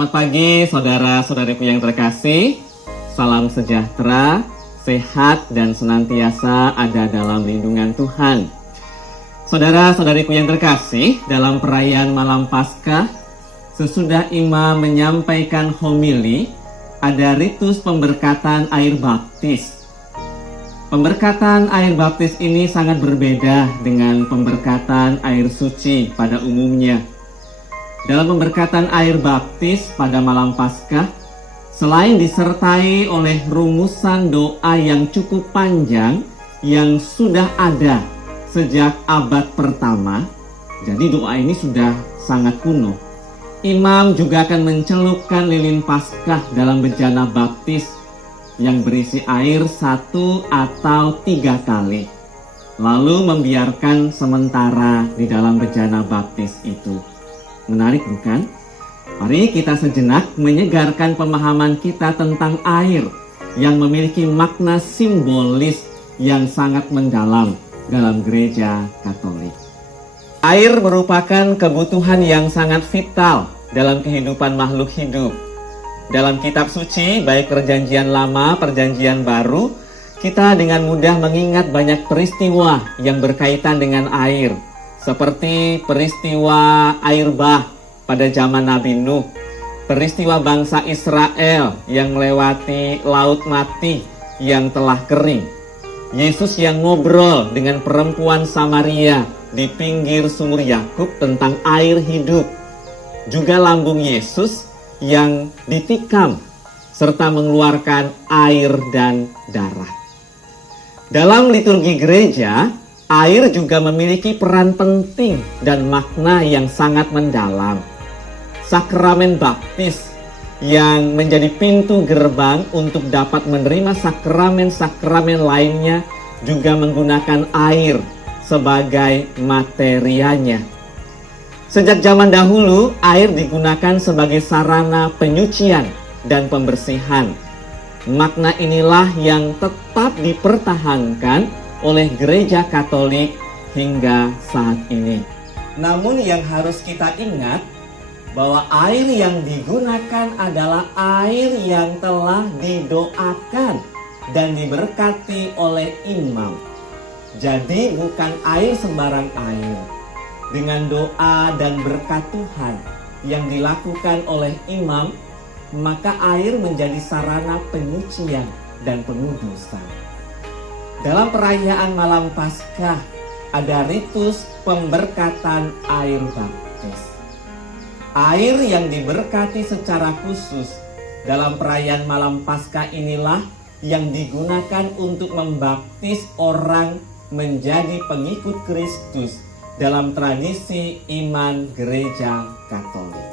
Selamat pagi saudara-saudariku yang terkasih. Salam sejahtera, sehat dan senantiasa ada dalam lindungan Tuhan. Saudara-saudariku yang terkasih, dalam perayaan Malam Paskah, sesudah imam menyampaikan homili, ada ritus pemberkatan air baptis. Pemberkatan air baptis ini sangat berbeda dengan pemberkatan air suci pada umumnya. Dalam pemberkatan air baptis pada Malam Paskah, selain disertai oleh rumusan doa yang cukup panjang yang sudah ada sejak abad pertama, jadi doa ini sudah sangat kuno. Imam juga akan mencelupkan lilin Paskah dalam bejana baptis yang berisi air 1 atau 3 kali, lalu membiarkan sementara di dalam bejana baptis itu. Menarik bukan? Mari kita sejenak menyegarkan pemahaman kita tentang air yang memiliki makna simbolis yang sangat mendalam dalam gereja Katolik. Air merupakan kebutuhan yang sangat vital dalam kehidupan makhluk hidup. Dalam kitab suci, baik Perjanjian Lama, Perjanjian Baru, kita dengan mudah mengingat banyak peristiwa yang berkaitan dengan air. Seperti peristiwa air bah pada zaman Nabi Nuh, peristiwa bangsa Israel yang melewati laut mati yang telah kering, Yesus yang ngobrol dengan perempuan Samaria di pinggir sumur Yakub tentang air hidup, juga lambung Yesus yang ditikam serta mengeluarkan air dan darah. Dalam liturgi gereja, air juga memiliki peran penting dan makna yang sangat mendalam. Sakramen baptis yang menjadi pintu gerbang untuk dapat menerima sakramen-sakramen lainnya juga menggunakan air sebagai materianya. Sejak zaman dahulu, air digunakan sebagai sarana penyucian dan pembersihan. Makna inilah yang tetap dipertahankan oleh gereja Katolik hingga saat ini. Namun yang harus kita ingat bahwa air yang digunakan adalah air yang telah didoakan dan diberkati oleh imam. Jadi bukan air sembarang air. Dengan doa dan berkat Tuhan yang dilakukan oleh imam, maka air menjadi sarana penyucian dan pengudusan. Dalam perayaan Malam Paskah ada ritus pemberkatan air baptis. Air yang diberkati secara khusus dalam perayaan Malam Paskah inilah yang digunakan untuk membaptis orang menjadi pengikut Kristus dalam tradisi iman gereja Katolik.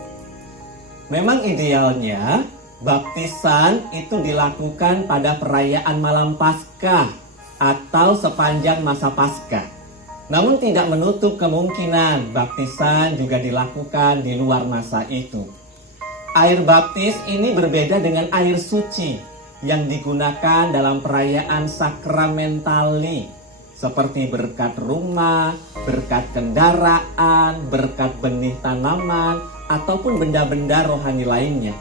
Memang idealnya baptisan itu dilakukan pada perayaan Malam Paskah atau sepanjang masa Paskah. Namun tidak menutup kemungkinan baptisan juga dilakukan di luar masa itu. Air baptis ini berbeda dengan air suci yang digunakan dalam perayaan sakramentali seperti berkat rumah, berkat kendaraan, berkat benih tanaman, ataupun benda-benda rohani lainnya.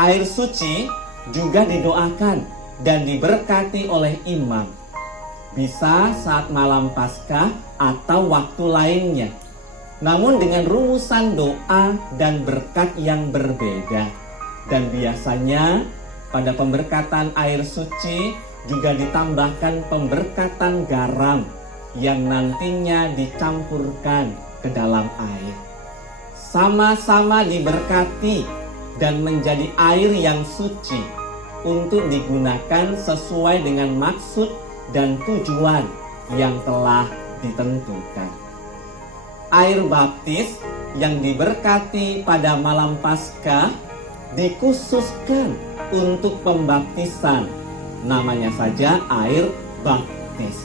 Air suci juga didoakan dan diberkati oleh imam. Bisa saat Malam Paskah atau waktu lainnya. Namun dengan rumusan doa dan berkat yang berbeda. Dan biasanya pada pemberkatan air suci juga ditambahkan pemberkatan garam yang nantinya dicampurkan ke dalam air. Sama-sama diberkati dan menjadi air yang suci untuk digunakan sesuai dengan maksud dan tujuan yang telah ditentukan. Air baptis yang diberkati pada Malam Paskah dikhususkan untuk pembaptisan. Namanya saja air baptis.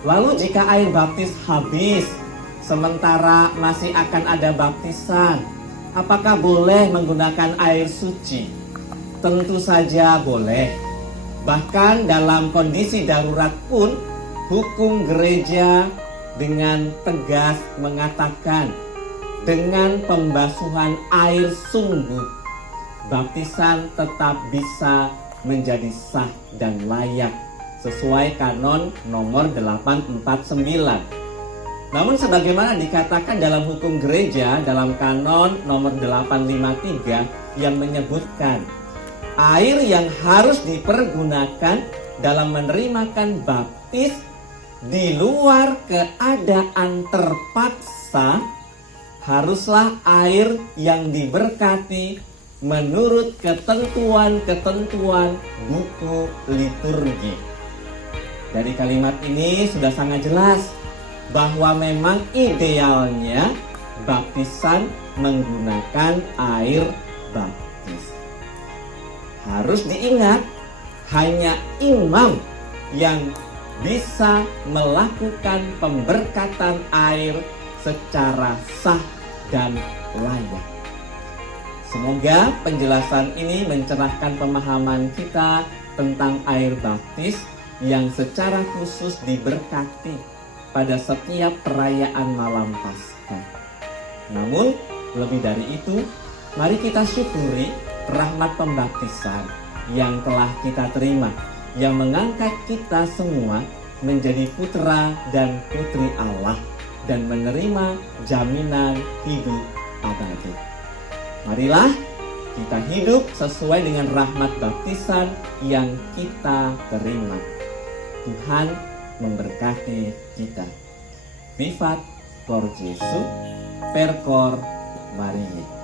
Lalu jika air baptis habis, sementara masih akan ada baptisan, apakah boleh menggunakan air suci? Tentu saja boleh. Bahkan dalam kondisi darurat pun, hukum gereja dengan tegas mengatakan dengan pembasuhan air sungguh, baptisan tetap bisa menjadi sah dan layak sesuai kanon nomor 849. Namun sebagaimana dikatakan dalam hukum gereja dalam kanon nomor 853 yang menyebutkan air yang harus dipergunakan dalam menerimakan baptis di luar keadaan terpaksa haruslah air yang diberkati menurut ketentuan-ketentuan buku liturgi. Dari kalimat ini sudah sangat jelas bahwa memang idealnya baptisan menggunakan air baptis. Harus diingat, hanya imam yang bisa melakukan pemberkatan air secara sah dan layak. Semoga penjelasan ini mencerahkan pemahaman kita tentang air baptis yang secara khusus diberkati pada setiap perayaan malam Paskah. Namun, lebih dari itu, mari kita syukuri rahmat pembaptisan yang telah kita terima, yang mengangkat kita semua menjadi putra dan putri Allah dan menerima jaminan hidup abadi. Marilah kita hidup sesuai dengan rahmat baptisan yang kita terima. Tuhan memberkati kita. Vivat Cor Jesu, Per Cor Marie.